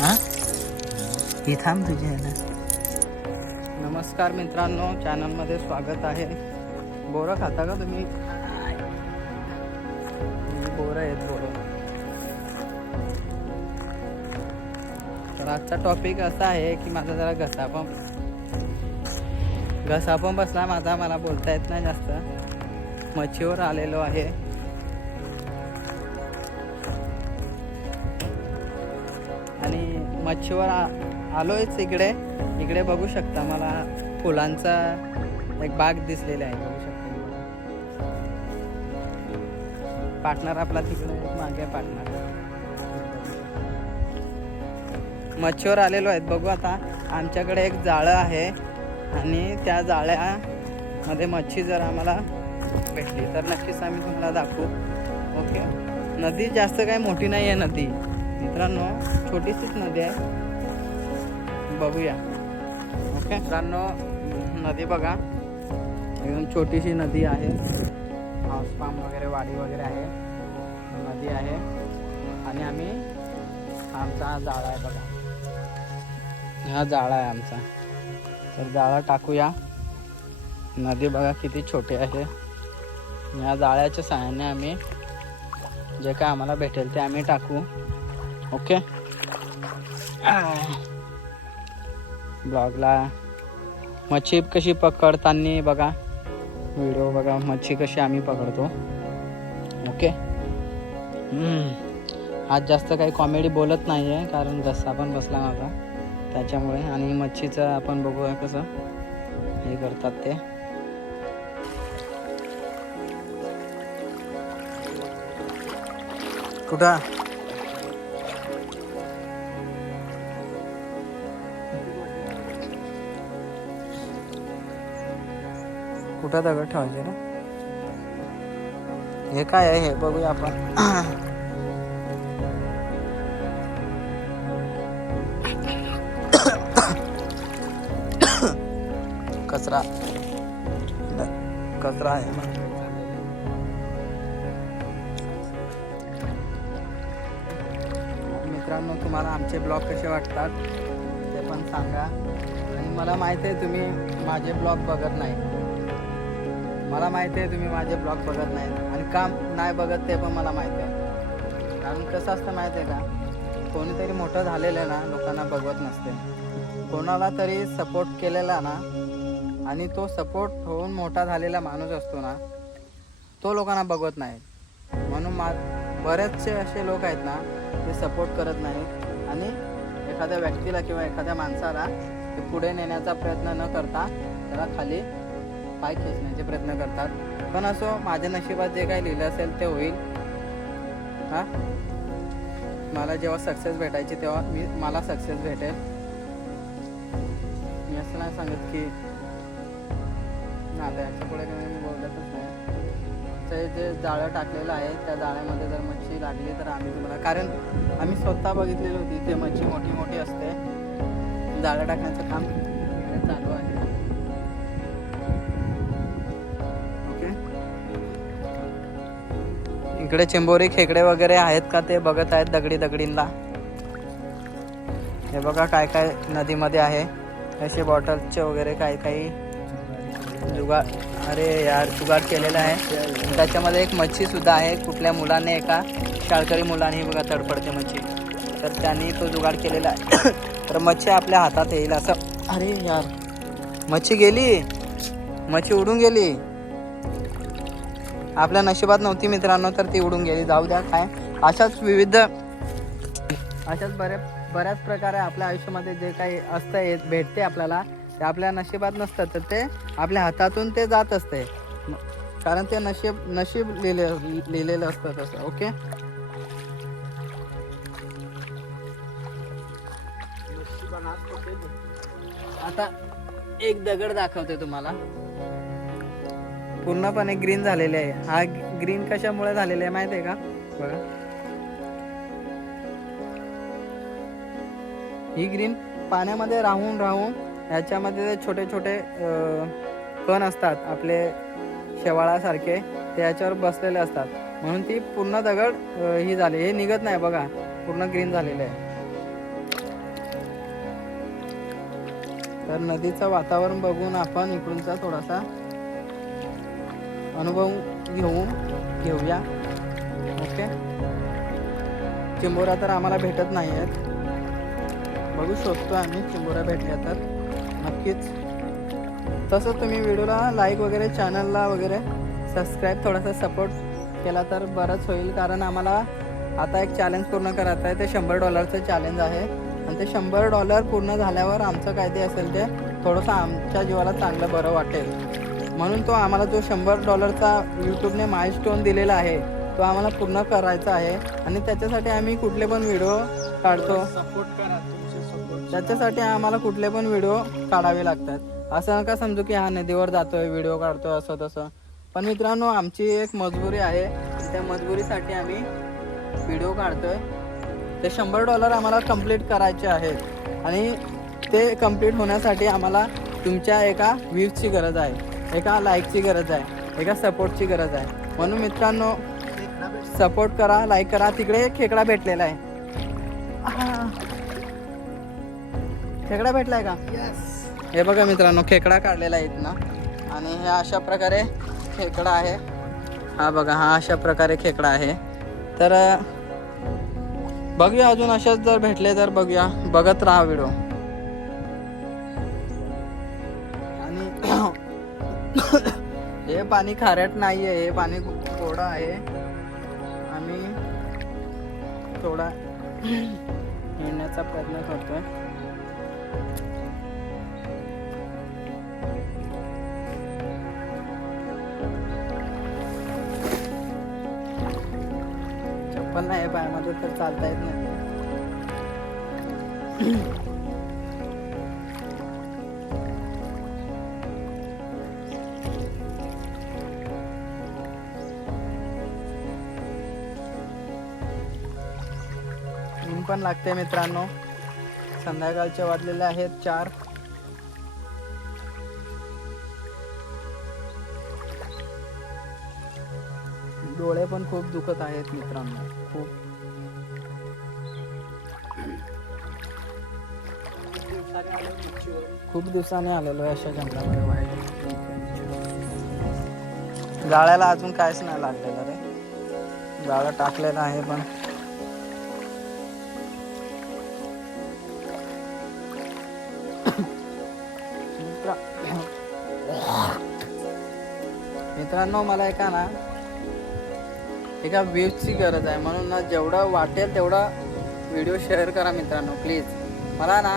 हा ही थांब तुझ्या ह्याला. नमस्कार मित्रांनो, चॅनलमध्ये स्वागत आहे. बोरं खाता का तुम्ही? बोरं आहेत बोरं. तर आजचा टॉपिक असा आहे की माझा जरा घसा पण बसला माझा, मला बोलता येत नाही जास्त. मच्छीवर आलेलो आहे. आणि मच्छीवर आलोयच. इकडे बघू शकता, मला फुलांचा एक बाग दिसलेला आहे, बघू शकता. पार्टनर आपला तिकडे मागे पार्टनर. मच्छीवर आलेलो आहेत. बघू आता, आमच्याकडे एक जाळं आहे आणि त्या जाळ्यामध्ये मच्छी जर आम्हाला भेटली तर नक्कीच आम्ही तुम्हाला दाखवू. ओके. नदी जास्त काही मोठी नाही आहे नदी मित्रांनो, छोटीशीच नदी आहे. बघूया. ओके मित्रांनो, नदी बघा, एकदम छोटीशी नदी आहे. हाऊस फार्म वगैरे, वाडी वगैरे आहे, नदी आहे. आणि आमचा जाळा आहे बघा, हा जाळा आहे आमचा. तर जाळा टाकूया. नदी बघा किती छोटी आहे. या जाळ्याच्या सहाय्याने आम्ही जे काय आम्हाला भेटेल ते आम्ही टाकू. ओके. ब्लॉगला मच्छी कशी पकडताना बघा, व्हिडिओ बघा, मच्छी कशी आम्ही पकडतो. ओके. आज जास्त काही कॉमेडी बोलत नाही आहे, कारण घसा पण बसला माझा त्याच्यामुळे. आणि मच्छीचं आपण बघूया कसं हे करतात ते. कुठं कुठं दगड ठेवायचे ना? हे काय आहे हे बघूया आपण. कचरा आहे. मित्रांनो, तुम्हाला आमचे ब्लॉग कसे वाटतात ते पण सांगा. आणि मला माहिती आहे तुम्ही माझे ब्लॉग बघत नाही. आणि काम नाही बघत ते पण मला माहिती आहे. कारण कसं असतं माहिती आहे का, कोणीतरी मोठं झालेलं आहे ना, लोकांना बघवत नसते. कोणाला तरी सपोर्ट केलेला ना, आणि तो सपोर्ट होऊन मोठा झालेला माणूस असतो ना, तो लोकांना बघवत नाही. म्हणून बरेचसे असे लोक आहेत ना, ते सपोर्ट करत नाहीत आणि एखाद्या व्यक्तीला किंवा एखाद्या माणसाला ते पुढे नेण्याचा प्रयत्न न करता त्याला खाली पाय खेचण्याचे प्रयत्न करतात. पण असो, माझ्या नशिबात जे काही लिहिलं असेल ते होईल. हां, मला जेव्हा सक्सेस भेटायची तेव्हा मला सक्सेस भेटेल. मी असं नाही सांगत की आता याच्या पुढे मी बोलतच नाही. ते जे जाळं टाकलेलं आहे त्या जाळ्यामध्ये जर मच्छी लागली तर आम्ही तुम्हाला, कारण आम्ही स्वतः बघितलेली होती, ते मच्छी मोठी मोठी असते. जाळं टाकण्याचं काम चालू आहे. ओके. इकडे चिंबोरी खेकडे वगैरे आहेत का ते बघत आहेत दगडींना. हे बघा काय काय नदीमध्ये आहे. असे बॉटलचे वगैरे काही जुगाड, अरे यार, जुगाड केलेला आहे. त्याच्यामध्ये एक मच्छी सुद्धा आहे. कुठल्या मुलाने, एका शाळकरी मुलाने बघा तडफडते मच्छी, तर त्यांनी तो जुगाड केलेला आहे. तर मच्छी आपल्या हातात येईल असं. अरे यार, मच्छी उडून गेली. आपल्या नशिबात नव्हती मित्रांनो, तर ती उडून गेली. जाऊ द्या, काय अशाच बऱ्याच प्रकारे आपल्या आयुष्यामध्ये जे काही असतं, भेटते आपल्याला, ते आपल्या नशिबात नसतं, तर ते आपल्या हातातून ते जात असते. कारण ते नशीब लिहिलेलं असतं तसं. ओके. आता एक दगड दाखवते तुम्हाला, पूर्णपणे ग्रीन झालेले आहे. हा ग्रीन कशामुळे झालेला आहे माहिती आहे का? बघा, ही ग्रीन पाण्यामध्ये राहून ह्याच्यामध्ये छोटे छोटे कण असतात आपले शेवाळासारखे, ते याच्यावर बसलेले असतात. म्हणून ती पूर्ण दगड ही झाली, हे निघत नाही बघा, पूर्ण ग्रीन झालेलं आहे. तर नदीचं वातावरण बघून आपण इकडूनचा थोडासा अनुभव घेऊया. ओके. चिंबोरा तर आम्हाला भेटत नाही आहेत, बघू शोधतो आम्ही चिंबोरा भेटल्या तर नक्कीच. तसंच तुम्ही व्हिडिओला लाईक वगैरे, चॅनलला वगैरे सबस्क्राईब थोडासा सपोर्ट केला तर बरंच होईल. कारण आम्हाला आता एक चॅलेंज पूर्ण करायचं आहे, ते $100 चॅलेंज आहे. आणि ते $100 पूर्ण झाल्यावर आमचं काय ते असेल ते थोडंसं आमच्या जीवाला चांगलं बरं वाटेल. म्हणून तो आम्हाला जो $100 यूट्यूबने माइलस्टोन दिलेला आहे तो आम्हाला पूर्ण करायचा आहे. आणि त्याच्यासाठी आम्ही कुठले पण व्हिडिओ काढतो, सपोर्ट करा, तुमचे सपोर्ट. त्याच्यासाठी आम्हाला कुठले पण व्हिडिओ काढावे लागतात. असं नका समजू की हा नदीवर जातोय व्हिडिओ काढतोय असं तसं. पण मित्रांनो, आमची एक मजबुरी आहे, त्या मजबुरीसाठी आम्ही व्हिडिओ काढतोय. ते $100 आम्हाला कंप्लीट करायचे आहेत आणि ते कंप्लीट होण्यासाठी आम्हाला तुमच्या एका व्ह्यूजची गरज आहे, एका लाईकची गरज आहे, एका सपोर्टची गरज आहे. म्हणून मित्रांनो, सपोर्ट करा, लाईक करा. तिकडे एक खेकडा भेटलेला आहे. खेकडा भेटलाय का? हे बघा मित्रांनो, खेकडा काढलेला आहे इथनं. आणि हे अशा प्रकारे खेकडा आहे. हा बघा, हा अशा प्रकारे खेकडा आहे. तर बघूया, अजून अशाच जर भेटले तर बघूया, बघत राहा व्हिडिओ. आणि हे पाणी खारट नाही आहे, हे पाणी गोडं आहे. आम्ही थोडा येण्याचा प्रयत्न करतोय. चप्पल नाही पायामध्ये तर चालता येत नाही. ऊन पण लागते मित्रांनो. संध्याकाळचे वाजलेले आहेत 4. डोळे पण खूप दुखत आहेत मित्रांनो, खूप दिवसाने आलेलो आहे अशा जंगलामध्ये वाईल्ड. जाळ्याला अजून काहीच नाही लागलेलं रे, जाळं टाकलेलं आहे पण मित्रांनो, मला एका व्ह्यूजची गरज आहे. म्हणून ना, जेवढं वाटेल तेवढा व्हिडिओ शेअर करा मित्रांनो, प्लीज. मला ना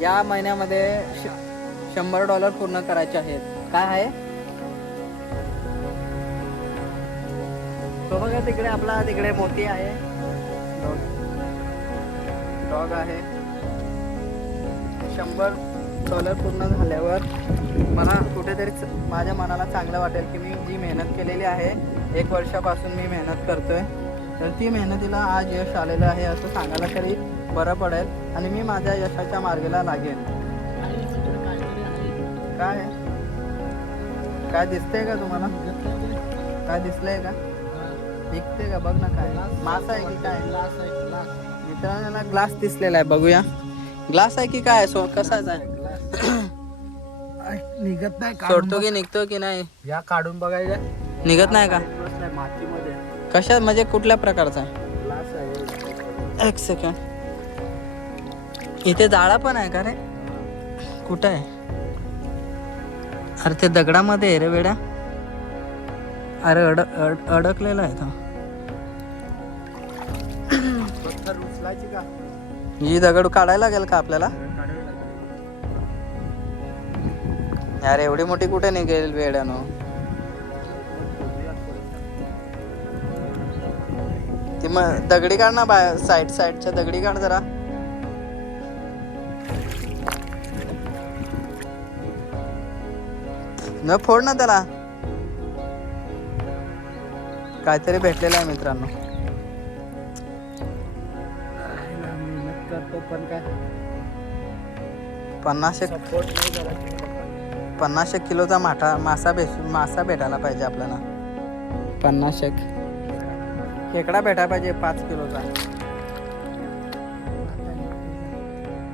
या महिन्यामध्ये $100 पूर्ण करायचे आहेत. काय आहे तो बघा तिकडे, आपला तिकडे मोती आहे, डॉग आहे. $100 पूर्ण झाल्यावर मला कुठेतरी माझ्या मनाला चांगलं वाटेल की मी जी मेहनत केलेली आहे, 1 वर्षापासून मी मेहनत करतोय, तर ती मेहनतीला आज यश आलेलं आहे असं सांगायला तरी बरं पडेल. आणि मी माझ्या यशाच्या मार्गाला लागेन. काय काय दिसतंय का तुम्हाला? काय दिसलंय का? दिसते का? बघ ना, काय मासा आहे की काय? मित्रांनो, ग्लास दिसलेला आहे, बघूया ग्लास आहे की काय, कसाच आहे? निघत नाही, सोडतो की निघतो की नाही? या काढून बघायला निघत नाही का? मातीमध्ये. कशा म्हणजे कुठल्या प्रकारचा आहे? ग्लास आहे. एक सेकंड, इथे जाळा पण आहे का रे? कुठं आहे? अरे ते दगडामध्ये आहे रे वेड्या. अरे अडकलेला आहे तो. पत्थर उचलायची का? ही दगड काढायला लागेल का आपल्याला? यार एवढी मोठी कुठे निघेल वेड्यानो? ती मग दगडी काढ ना, साईडच्या दगडी काढ जरा. न फोड ना त्याला. काहीतरी भेटलेलं आहे मित्रांनो. करतो पण काय 50 किलोचा मासा भेटायला पाहिजे आपल्याला. 50 खेकडा भेटायला पाहिजे 5 किलोचा.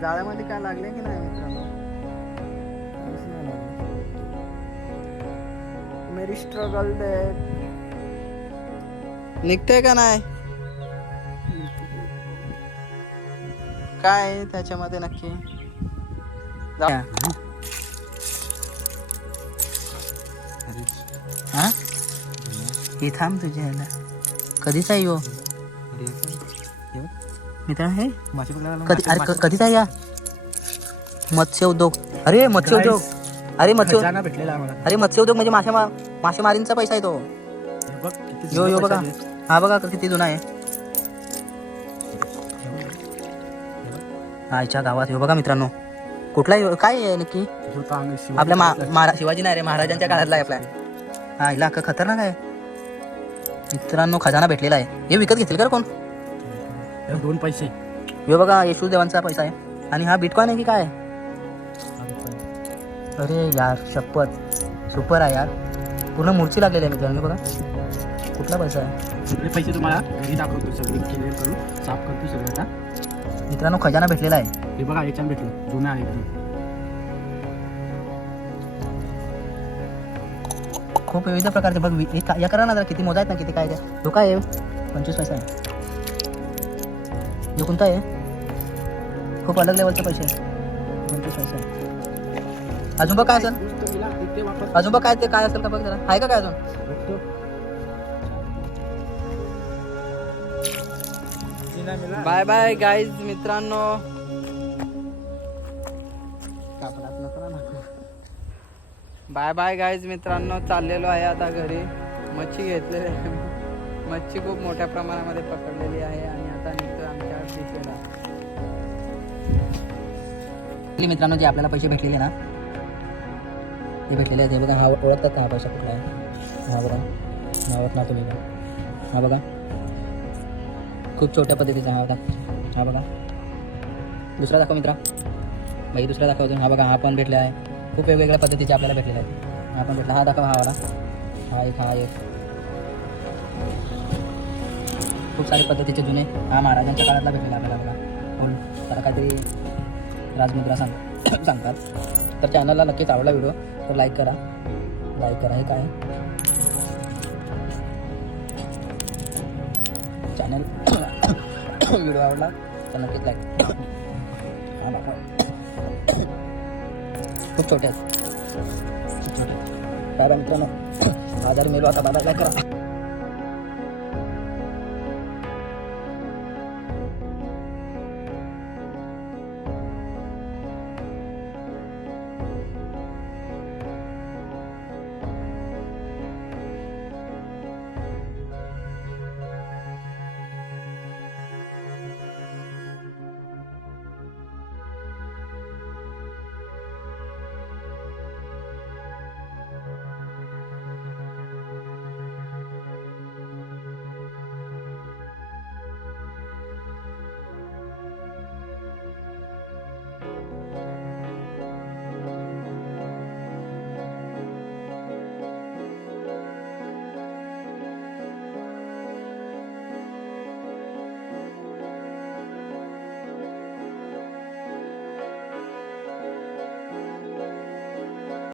जाळ्यामध्ये काय लागले की नाही मित्रांनो? मेरी स्ट्रगल डेट निघते का नाही काय आहे त्याच्यामध्ये नक्की हा ही थांब तुझ्या ह्याला कधीच आहे यो मित्र हे कधी अरे कधीच आहे या मत्स्य उद्योग अरे मत्स्य उद्योग अरे भेटलेला आम्हाला. अरे मत्स्य उद्योग म्हणजे मासेमारींचा पैसा आहे तो हे बघ, किती यो यो जुना बघा पैसा आहे. हा बघा किती जुना आहे आईच्या गावात यो बघा मित्रांनो कुठला काय आहे नक्की जो तांग शिवाजी आपल्या काळातला. शिवाजी नाही रे महाराजांच्या काळातला आहे आपल्या हा हिला अख्खा खतरनाक आहे मित्रांनो खजाना भेटलेला आहे हे विकत घेतील का रे कोण हे 2 पैसे हे बघा येशू देवांचा पैसा आहे आणि हा बिटकॉइन आहे की काय अरे यार शपथ सुपर आहे यार पूर्ण मूर्ती लागलेली आहे मित्रांनो बघा कुठला पैसा आहे सगळे पैसे तुम्हाला घरी दाखवतो सगळे क्लिअर करू साफ करतो सगळं आता मित्रांनो खजाना भेटलेला आहे हे बघा याच्यानं भेटलं जुना आहे एकदम खूप विविध प्रकारचे बघ या करा ना जरा किती मोजा आहेत ना किती काय काय तो काय आहे 25 पैसा आहे जो कोणता आहे खूप अलग लेवलचे पैसे आहे 25 पैसे आहे अजून बघ काय असेल ते वापस अजून बघ काय ते काय असेल का बघ जरा आहे का काय अजून भेटतो बाय बाय गाईज मित्रांनो बाय बाय गाईज मित्रांनो चाललेलो आहे आता घरी मच्छी घेतलेली आहे मच्छी खूप मोठ्या प्रमाणामध्ये पकडलेली आहे आणि आता निघतो आमच्या दिशेला मित्रांनो जे आपल्याला पैसे भेटलेले ना ते भेटलेले आहेत हे बघा हा ओळखतात का हा पैसा कुठला आहे हा बघा नावत ना तुम्ही हा बघा खूप छोट्या पद्धतीचा हा होता हा बघा दुसरा दाखव मित्रा बाई दुसरा दाखवतो हा बघा हा पण भेटला आहे खूप वेगवेगळ्या पद्धतीचे आपल्याला भेटलेले आहेत हा पण भेटला हा दाखव हा वाला हा एक खूप सारे पद्धतीचे जुने हा महाराजांच्या काळातला भेटलेला आपल्याला बघा बोल त्याला काहीतरी राजमुद्रा सांगतात तर चॅनलला नक्कीच आवडला व्हिडिओ तर लाईक करा हे काय चॅनल व्हिडिओ आवडला तर नक्कीच लाईक हा बाबा खूप छोटे आहेत खूप छोटे बाबा मित्रांनो आजार मेलो आता बाबा लाईक करा